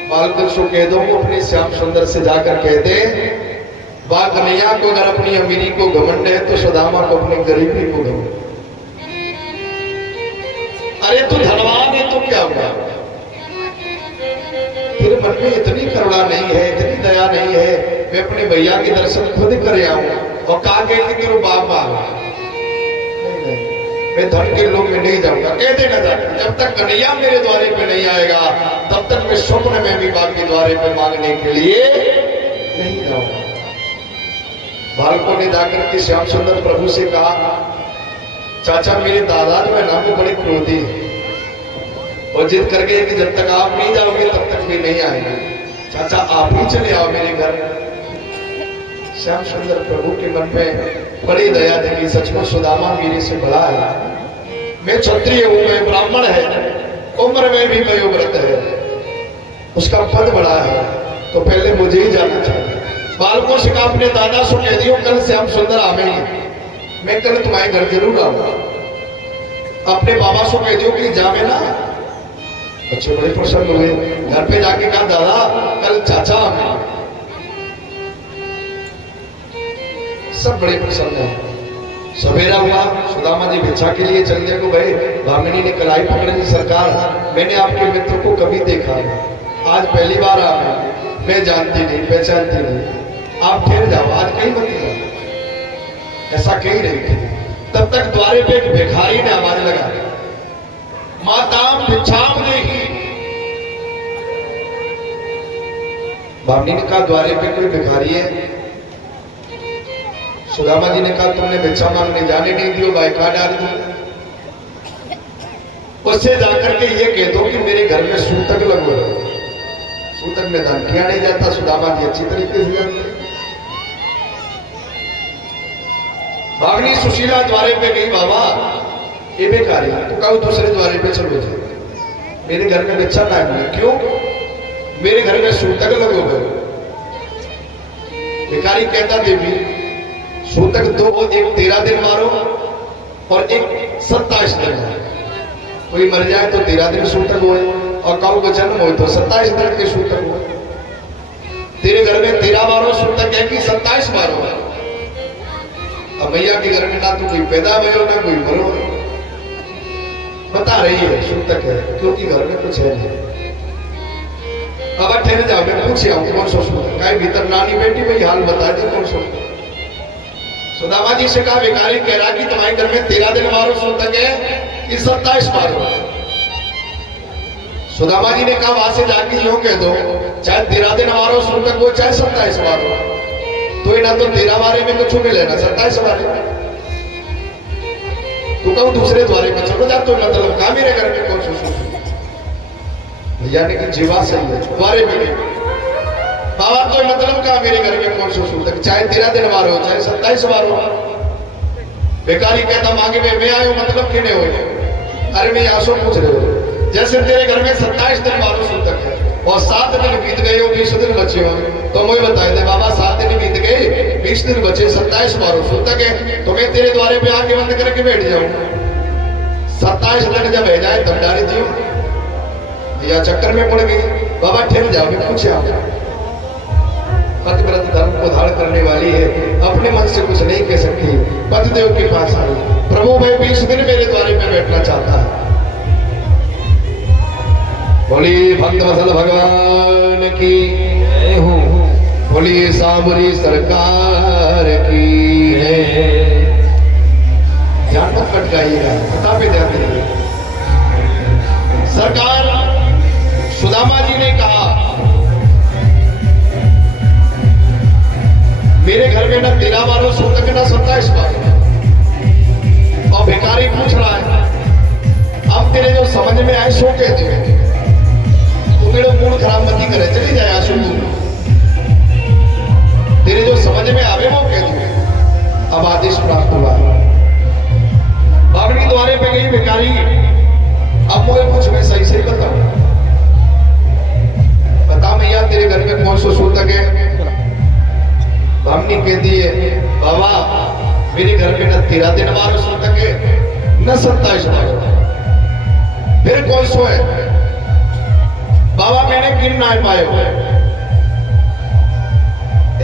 बालक को कह दो वो अपने श्याम सुंदर से जाकर कह दे, बा कन्हैया को अगर अपनी अमीरी को घमंड है तो सुदामा को अपनी गरीबी को घमंड। अरे तू धनवान है तो क्या हुआ, तेरे मन में इतनी करुणा नहीं है, इतनी दया नहीं है, मैं अपने भैया के दर्शन खुद कर आऊं। और कहा गए कि तेरे बाप मांग, मैं धन के लोग में नहीं जाऊंगा, कह देना जाकर जब तक कन्हैया मेरे द्वारे पे नहीं आएगा तब तक मैं स्वप्न में भी बाप के द्वारे पे मांगने के लिए नहीं जाऊंगा। बालकों ने जाकर के श्याम सुंदर प्रभु से कहा, चाचा मेरे दादा जो है ना वो बड़े क्रोधी और जिद कर गए कि जब तक आप नहीं जाओगे तब तक भी नहीं आएंगे, चाचा आप ही चले आओ मेरे घर। श्याम सुंदर प्रभु के मन में बड़ी दया देखी, सचमुच सुदामा मेरे से बड़ा है। मैं क्षत्रिय हूं, मैं ब्राह्मण है, उम्र में भी वयोवृद्ध है, उसका पद बड़ा है, तो पहले मुझे ही जाना चाहिए। बालकों से कहा अपने दादा से कह दियो कल से हम सुंदर आवेंगे, मैं कल तुम्हारे घर जरूर आऊंगा। अपने बाबा से कह दियो कि जावे ना। बच्चे बड़े प्रसन्न हुए, घर पे जाके कहा दादा कल चाचा आवेंगे। सब बड़े प्रसन्न है। सवेरा हुआ, सुदामा जी भिक्षा के लिए चलने को गए। भामिनी ने कलाई पकड़ ली, सरकार मैंने आपके मित्र को कभी देखा नहीं, आज पहली बार आ गए, मैं जानती नहीं पहचानती नहीं, आप ठहर जाओ, आज कहीं मत जाओ। ऐसा कह रही थी। तब तक द्वारे पे एक भिखारी ने आवाज लगा, माताम भिक्षाम देही। भामिनी ने कहा द्वारे पे कोई भिखारी है? सुदामा जी ने कहा तुमने भिक्षा मांगने जाने नहीं दियो, बाइका डाल दो। उससे जाकर के ये कह दो कि मेरे घर में सूतक लगो। सूतक में दान किया नहीं जाता, सुदामा जी अच्छी तरीके से जानते। भागनी सुशीला द्वारे पे गई, बाबा ये बेकारी, तो कहो दूसरे द्वारे पे चलो जाए, मेरे घर में भिक्षा ना मिले। क्यों? मेरे घर में सूतक लगो गए। भिखारी कहता देवी सूतक दो, एक 13 दिन मारो और एक 27 दिन। कोई मर जाए तो 13 दिन सूतक हो, और कौ को जन्म हो तो 27 दिन के सूतक हो। तेरे घर में 13 मारो सूतक है कि 27 मारो? अब भैया के घर में ना तो कोई पैदा भयो ना कोई मरो, बता रही है सूतक है, क्योंकि घर में कुछ है नहीं। अब ठहर जाओ, मैं पूछे आऊं कौन सा सूतक है? भीतर नानी बेटी भाई हाल बता दे कौन सा। सुदामा जी से कहा भिखारी कह रहा कि तुम्हारे घर में 13 दिन मारो सूतक है कि 27 मारो? सुदामा जी ने कहा वहां से जाके यूं कह दो, चाहे 13 दिन मारो सूतक हो चाहे 27 मारो, तो ना तो 13 बारे में कुछ नहीं लेना, 27 बारे। तो कहूं दूसरे द्वारे पे चलो जा, तो मतलब कहा मेरे घर में कौन सा सूतक? यानी कि जीवा सही है, द्वारे में नहीं। बाबा तो मतलब का मेरे घर में कौन सा सूतक, चाहे 13 दिन मारो चाहे 27 मारो। भिखारी कहता मांगे में मैं आयो मतलब कि नहीं हो? अरे मैं आंसू पूछ रहे हो, जैसे तेरे घर में 27 दिन मारो सूतक है और 7 दिन बीत गए हो, 20 दिन बचे हो, तो मुझे बताए दे बाबा 7 दिन बीत गए 20 दिन बचे, 27 मारो सूतक है, तो मैं तेरे द्वारे पे आके बंद करके बैठ जाऊं। 27 दिन जब है जाए तब डाली दियो, या चक्कर में पड़ गई। बाबा ठहर जाओ, मैं पूछे आप पतिव्रत धर्म को धारण करने वाली है, अपने मन से कुछ नहीं कह सकती, पतिदेव के पास आई, प्रभु मैं 20 दिन मेरे द्वारे पे बैठना चाहता है। बोली भक्त वत्सल भगवान की जय हो, बोली सांवरी सरकार की जय। ध्यान मत भटकाइएगा, कथा पे ध्यान दीजिए। सरकार सुदामा जी ने कहा मेरे घर में ना 13 मारो सूतक ना 27 मारो। और भिखारी पूछ रहा है अब तेरे जो समझ में आए सो कहते हैं, तो मेरे मूड खराब मत करे, चली जाए आंसू, तेरे जो समझ में आवे वो कहते हैं। अब आदेश प्राप्त हुआ, भागनी द्वारे पे गई भिखारी, अब मुझे कुछ मैं सही सही बताऊं, बता मैया तेरे घर में कौन सा सूतक है? भामिनी कहती है बाबा मेरे घर में न 13 दिन मारो सूतक है न 27 मारो, फिर कौन सो है? बाबा मैंने गिन ना पाए।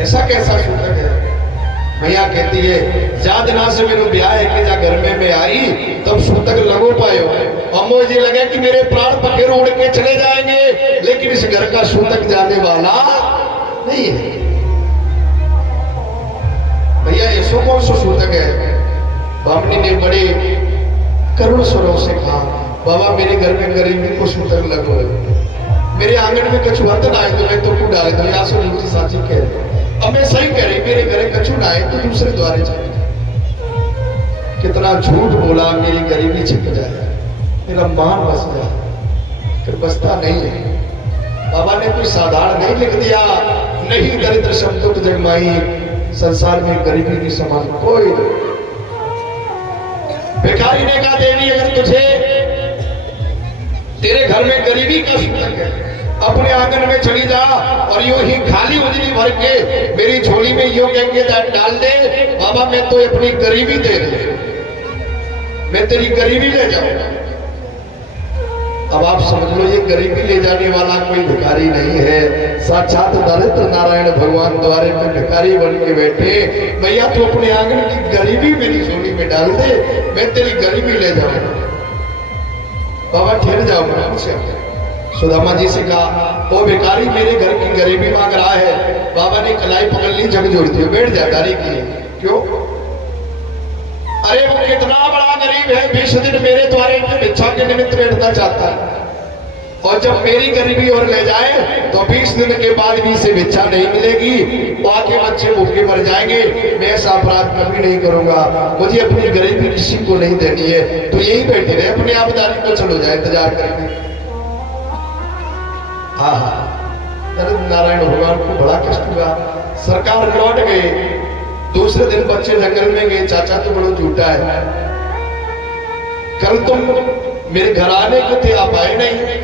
ऐसा कैसा सूतक है? भैया कहती है जा दिना से मेरे ब्याह है कि जा घर में मैं आई तब सूतक लगो पायो, और मुझे लगे कि मेरे प्राण पखेर उड़ के चले जाएंगे, लेकिन इस घर का सूतक जाने वाला नहीं है। भैया ऐसो कौन सा सूतक है? भामिनी ने बड़े करुण स्वरों से कहा बाबा मेरे घर में गरीबी को सूतक लगो है, मेरे आंगन में कछु हत ना आए तो मैं तो डाले दो, या सो नीति साची कह। अब मैं सही कह रही, मेरे घर कछु ना आए तो दूसरे द्वारे जाए। कितना झूठ बोला, मेरी गरीबी छिप जाए, मेरा मान बस जाए, फिर बसता नहीं है। बाबा ने कोई साधारण नहीं लिख दिया, नहीं दरिद्र शब्दों को जगमाई, संसार में गरीबी की समान कोई नहीं। भिखारी ने कहा देवी अगर तुझे तेरे घर में गरीबी का सूतक है, अपने आंगन में चली जा और यूं ही खाली उजली भर के मेरी झोली में यूं कह के डाल दे, बाबा मैं तो अपनी गरीबी दे दे, मैं तेरी गरीबी ले जाऊंगा। अब आप समझ लो ये गरीबी ले जाने वाला कोई भिखारी नहीं है, साक्षात दरिद्र नारायण भगवान द्वारे में भिखारी बन के बैठे, भैया तू अपने आंगन की गरीबी मेरी झोली में डाल दे, मैं तेरी गरीबी ले जाऊंगा। बाबा ठहर जाओ, मुझसे सुदामा जी से कहा वो भिखारी मेरे घर की गरीबी मांग रहा है। बाबा ने कलाई पकड़ ली, जग जोड़ती हो बैठ जा गाड़ी की। क्यों? अरे वो कितना बड़ा गरीब है, 20 दिन मेरे द्वारे भिक्षा के निमित्त बैठना चाहता है, और जब मेरी गरीबी और ले जाए तो 20 दिन के बाद भी इसे भिक्षा नहीं मिलेगी, बाकी बच्चे भूखे मर जाएंगे। मैं ऐसा अपराध कभी नहीं करूंगा, मुझे अपनी गरीबी किसी को नहीं देनी है। तो यही बैठे रहे, अपने आपदारी को चलो जाए इंतजार करके। हाँ नारायण भगवान को बड़ा कष्ट हुआ। सरकार लौट गए, दूसरे दिन बच्चे जंगल में गए, चाचा तो बड़ा झूठा है, कल तुम मेरे घर आने को थे, आप आए नहीं।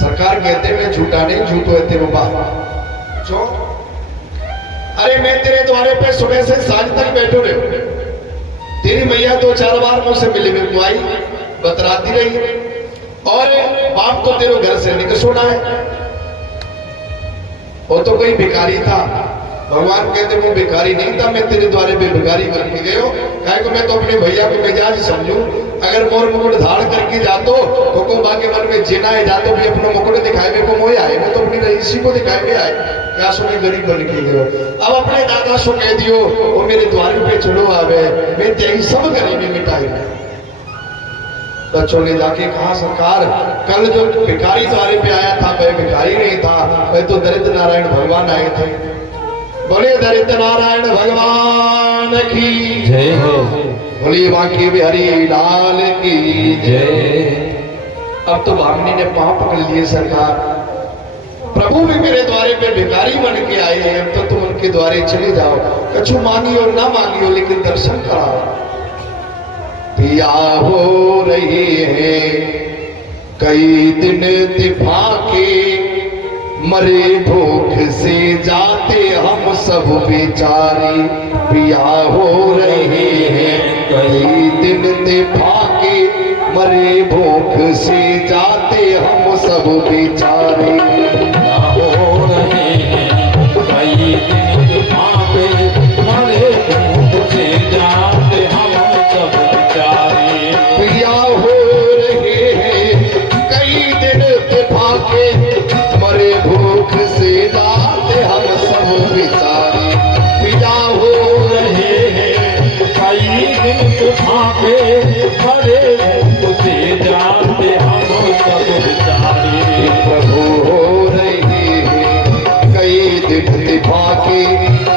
सरकार कहते मैं झूठा नहीं, झूठो है तेरे बाबा। जो अरे मैं तेरे द्वारे पे सुबह से सांझ तक बैठो रहे, तेरी मैया 2-4 बार मुझसे मिली, मेरे को आई बतराती रही, और बाप तो तेरे घर से निकल सोना है। वो तो कोई भिखारी था, भगवान कहते वो भिखारी नहीं था, मैं तेरे द्वारे पे भिखारी बन के गयो। कहे को मैं तो अपने भैया को मिजाज समझू, अगर मोर मुकुट धारण करके जातो तो को बाके मन में जीना है, जातो भी अपना मुकुट दिखाए में को मोह आए, मैं तो अपनी रईसी को दिखाए में आए, क्या सो मैं गरीब बन के गयो। अब अपने दादा सो कह दियो वो मेरे द्वारे पे चलो आवे, मैं तेरी सब गरीबी मिटाई। बच्चों ने जाके कहा सरकार कल जो भिखारी द्वारे पे आया था वह भिखारी नहीं था, वह तो दरिद्र नारायण भगवान आए थे। बोले दरिद्र नारायण भगवान की जय हो, बोली बाकी बिहारी लाल की जय। अब तो भागनी ने पांव पकड़ लिए सरकार, प्रभु भी मेरे द्वारे पे भिखारी बन के आए हैं, अब तो तुम उनके द्वारे चले जाओ, कछु मांगी और ना मांगी हो लेकिन दर्शन कराओ। पिया हो रही है कई दिन दिफा के, मरे भूख से जाते हम सब बेचारे। पिया हो रहे हैं कई दिन दिफा के, मरे भूख से जाते हम सब बेचारे। हो रहे हैं कई दिन दिफा के, मरे भूख से जाते हम सब बेचारे। पिया हो रहे हैं कई दिन दिफा के, मरे भूख से जाते हम सब बेचारे। पिया हो रहे हैं कई दिन दिफा के, मरे भूख से जाते हम सब बेचारे। प्रभु हो रहे हैं कई दिन दिफा के,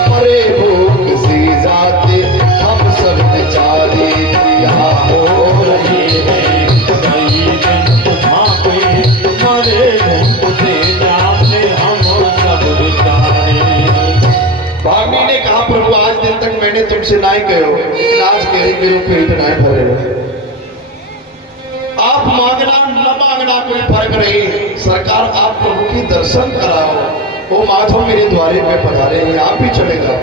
मरे भूख से जाते हम सब बेचारे। पिया हो रहे हैं कई दिन दिफा के, मरे भूख से जाते हम सब बेचारे। भाभी ने कहा प्रभु आज दिन तक मैंने तुमसे ना ही कहो, लेकिन आज कह रही मेरे पेट ना भरे रहे। आप मांगना न मांगना कोई फर्क नहीं, सरकार आप प्रभु की दर्शन कराओ। वो माधव मेरे द्वारे पे पधारे हैं, आप भी चले जाओ।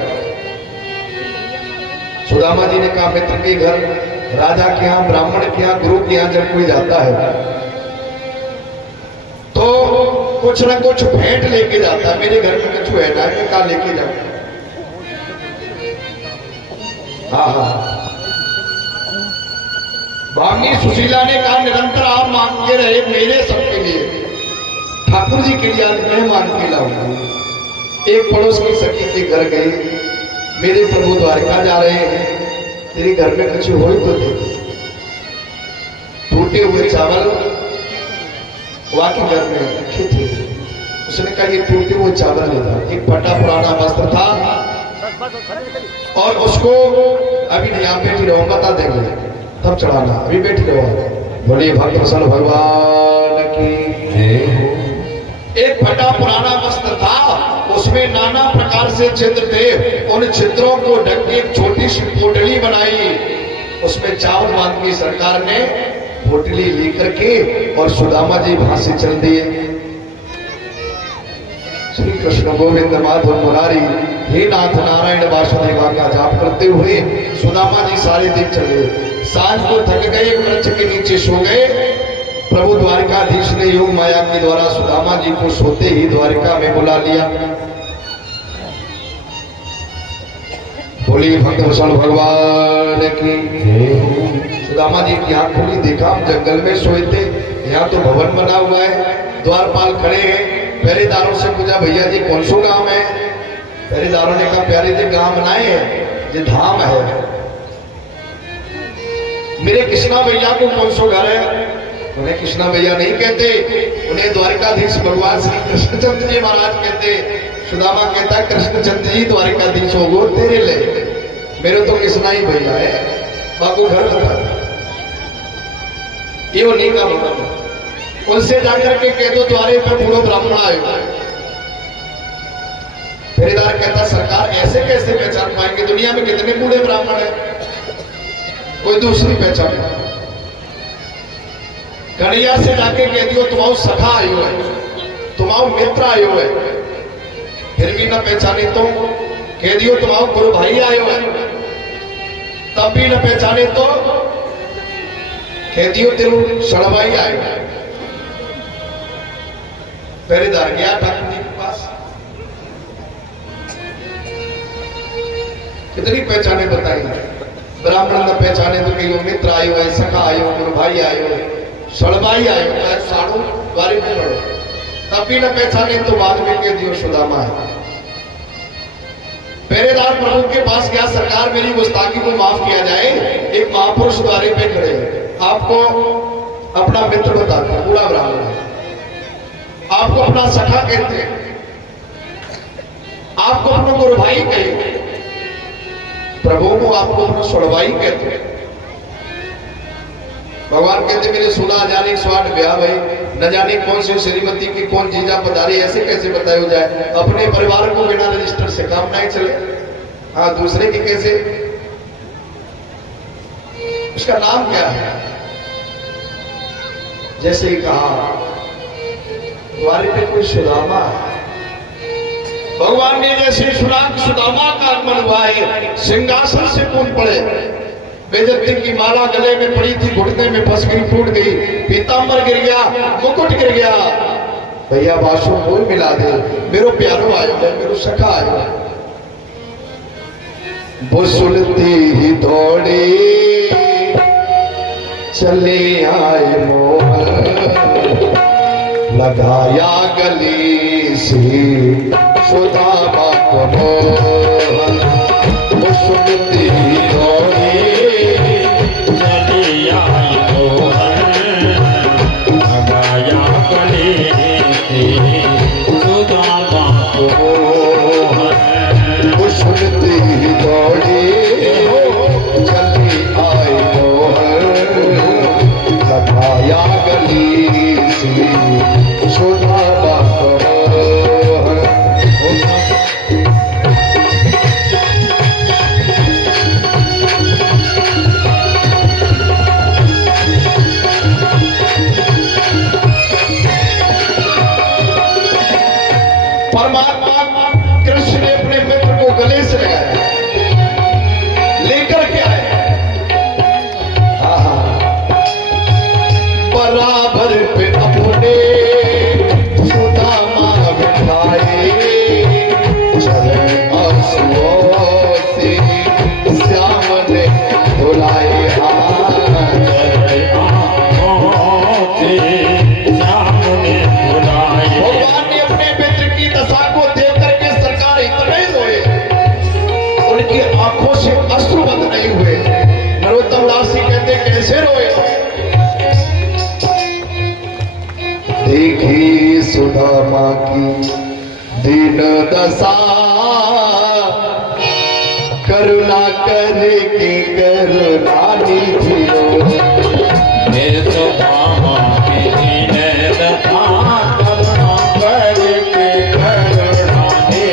सुदामा जी ने कहा मित्र के घर, राजा के यहाँ, ब्राह्मण के यहाँ, गुरु के यहाँ जब कोई जाता है तो कुछ ना कुछ भेंट लेके जाता है। मेरे घर में कुछ है ना, मैं कहा लेके जाऊं। हाँ भावनी सुशीला ने कहा निरंतर आप मांगते रहे मेरे सबके लिए, ठाकुर जी के लिए आज मैं मांग के लाऊंगी। एक पड़ोस की सखी के घर गई, मेरे प्रभु द्वारका जा रहे हैं, तेरे घर में कुछ हो तो दे। टूटे हुए चावल वाकई घर में रखे थे, उसने कहा ये टूटे हुए चावल लेता। एक फटा पुराना वस्त्र था और उसको अभी नहीं, आप बैठी रहो बता देंगे तब चढ़ाना, अभी बैठी रहो। बोलिए भक्त प्रसन्न भगवान की। एक फटा पुराना वस्त्र था, उसमें नाना प्रकार से छिद्र थे। उन छिद्रों को ढक के एक छोटी सी पोटली बनाई, उसमें चावल बांध के सरकार ने पोटली लेकर के और सुदामा जी वहां से चल दिए। श्री कृष्ण गोविंद माधव मुरारी हे नाथ नारायण वासुदेवा का जाप करते हुए सुदामा जी सारे दिन चले। सांझ को थक गए, वृक्ष के नीचे सो गए। प्रभु द्वारिकाधीश ने योग माया के द्वारा सुदामा जी को सोते ही द्वारिका में बुला लिया। बोली भक्त वत्सल भगवान की। सुदामा जी की आंख खुली, देखा हम जंगल में सोए थे, यहाँ तो भवन बना हुआ है, द्वारपाल खड़े हैं। पहरेदारों से पूछा भैया जी कौन सो गांव है? पहरेदारों ने कहा प्यारे जी गांव बनाए हैं, ये धाम है। मेरे कृष्णा भैया को कौन सो घर है? उन्हें कृष्णा भैया नहीं कहते, उन्हें द्वारिकाधीश भगवान श्री कृष्णचंद्र जी महाराज कहते। सुदामा कहता है कृष्णचंद्र जी द्वारिकाधीश हो गो तेरे ले, मेरे तो कृष्णा ही भैया है, बाबू घर बता। ये वो नहीं का मतलब, उनसे जाकर के कह दो द्वारे पे बूढ़ो ब्राह्मण आएगा। पहरेदार कहता सरकार ऐसे कैसे पहचान पाएंगे, दुनिया में कितने बूढ़े ब्राह्मण हैं, कोई दूसरी पहचान। गणिया से जाके कह दियो तुम्हारा सखा आयो है, तुम्हारा मित्र आयो है, फिर भी न पहचाने तो कह दियो तुम्हारा गुरु भाई आयो है, तब भी न पहचाने तो कह दियो तेरू सड़वाई आयो है। पहरेदार गया ठाकुर जी के पास, कितनी पहचाने बताई, ब्राह्मण न पहचाने तो कहीं मित्र आयो है, सखा आयो, गुरु भाई आयो है, सड़वाई आयो है, साड़ू द्वारे में लड़ो, तब भी न पहचाने तो बाद में कह दियो सुदामा है। पहरेदार प्रभु के पास गया, सरकार मेरी गुस्ताखी को माफ किया जाए, एक महापुरुष द्वारे पे खड़े, आपको अपना मित्र बताते हैं, बूढ़ा ब्राह्मण है, आपको अपना सखा कहते हैं, आपको अपना गुरु भाई कहे, प्रभु को आपको अपना सड़वाई कहते हैं। भगवान कहते मेरे 16,108 ब्याह भाई, न जाने कौन से श्रीमती की कौन जीजा पधारी, ऐसे कैसे बताया जाए, अपने परिवार को बिना रजिस्टर से काम नहीं चले, हाँ दूसरे की कैसे, उसका नाम क्या है? जैसे ही कहा द्वारे पे कोई सुदामा है, भगवान ने जैसे सुदामा का आगमन हुआ है, सिंहासन से कूद पड़े, बेइज्जती की माला गले में पड़ी थी, घुटने में फंस गई, टूट गई, पीतांबर गिर गया, मुकुट गिर गया, भैया बासु बोल मिला दे, मेरो प्यारो आयो है, मेरो सखा आयो है। वो सुनती ही दौड़े चले आए मोहन, लगाया गली से सुदामा को मोहन। वो सुनती ही दौड़े चली आई मोहन, लगाया गले से सुदामा को मोहन। वो सुनती ही दौड़े चली आई मोहन, लगाया गली से सुदामा को मोहन। परमात्मा कृष्ण ने अपने मित्र को गले से लगाया, लेकर के आए, बराबर पे अपने सुदामा बिठाए, चरण आंसुओं से श्याम ने धुलाए। भगवान ने अपने मित्र की दशा को देख करके सरकार इतने रोए, उनकी आंखों से अश्रु बंद नहीं हुए। नरोत्तम दास जी कहते कैसे रोए? देखी सुदामा की दीन दशा, करुणा करके करुणा निधियो। सुदामा की दीन दशा, करुणा करके करुणा निधियो।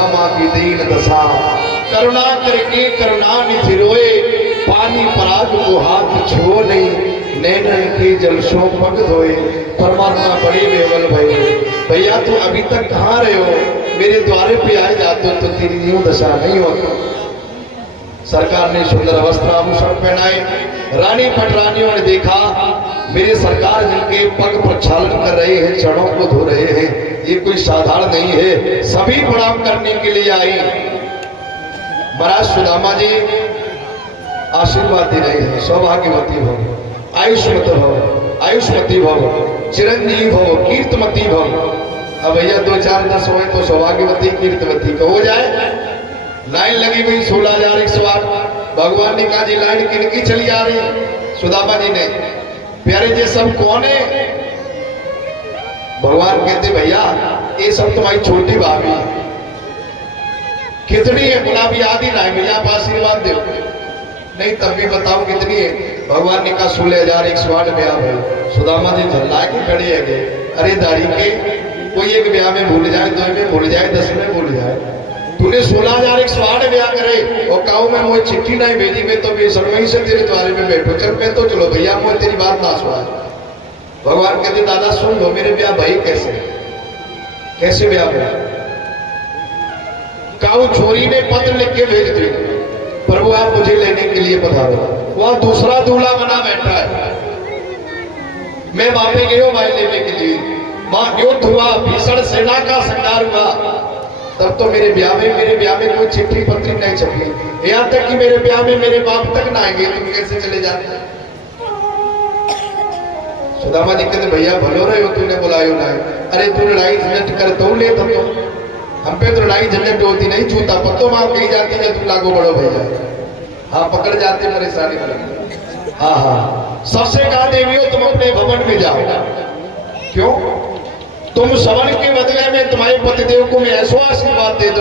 सुदामा की दीन दशा, करुणा करके करुणा निधि रोए, पानी पराग को हाथ छुओ नहीं, नैनन के जलसों पग धोए। परमात्मा बड़े बेवल भई, भैया तू अभी तक कहाँ रहे हो, मेरे द्वारे पे आए जाते तो तेरी यूं दशा नहीं होती। सरकार ने सुंदर वस्त्र आभूषण पहनाए, रानी पटरानियों ने देखा मेरे सरकार जिनके पग प्रक्षालन कर रहे हैं, चरणों को धो रहे हैं, ये कोई साधारण नहीं है, सभी प्रणाम करने के लिए आई। महाराज सुदामा जी आशीर्वाद दे रहे हैं, सौभाग्यवती भव, आयुष्मती भव, चिरंजीवी भव, कीर्तमती भव। अब भैया 2 4 10 हो तो सौभाग्यवती कीर्तवती का हो जाए। लाइन लगी हुई 16,108। भगवान ने कहा जी लाइन किनकी चली आ रही? सुदामा जी ने। प्यारे जी सब कौन है? भगवान कहते भैया ये सब तुम्हारी छोटी भाभी। कितनी है? बोला भी आदि ना है भैया, आप आशीर्वाद दो। नहीं तब भी बताओ कितनी है? भगवान ने कहा 16,108 ब्याह है। सुदामा जी झल्ला के खड़े है, अरे दाढ़ी के कोई एक ब्याह में भूल जाए, 2 में भूल जाए, 10 में भूल जाए, तूने 16,108 ब्याह करे और काऊ में मुझे चिट्ठी नहीं भेजी, मैं तो बेसरवही से तेरे द्वारे में बैठो, चल मैं तो चलो भैया मुझे तेरी बात ना सुना। भगवान कहते दादा सुन लो मेरे ब्याह भाई कैसे ब्याह हुआ? काऊ छोरी ने पत्र लिख के भेज दी, प्रभु आप मुझे लेने के लिए पधारो। वहां दूसरा दूल्हा बना बैठा है, मैं वहां पे गयो भाई लेने के लिए। वहां युद्ध हुआ, भीषण सेना का संहार हुआ, तब तो मेरे ब्याह में कोई चिट्ठी पत्री नहीं छपी, यहाँ तक कि मेरे ब्याह में मेरे बाप तक ना आएंगे, तुम कैसे चले जाते? सुदामा जी कहते भैया भलो रहे हो, तूने बुलायो ना। अरे तू लड़ाई झंझट कर तो ले, तब तो हम पे तो लड़ाई झंझट होती नहीं, छूता पत्तो मां कही जाती है, तुम लागो बड़ो भैया। हाँ पकड़ जाते परेशानी में। हाँ सबसे कहा देवियों तुम अपने भवन में जाओ। क्यों? तुम श्रवण के बदले में तुम्हारे पतिदेव को मैं ऐसा आशीर्वाद दे दूं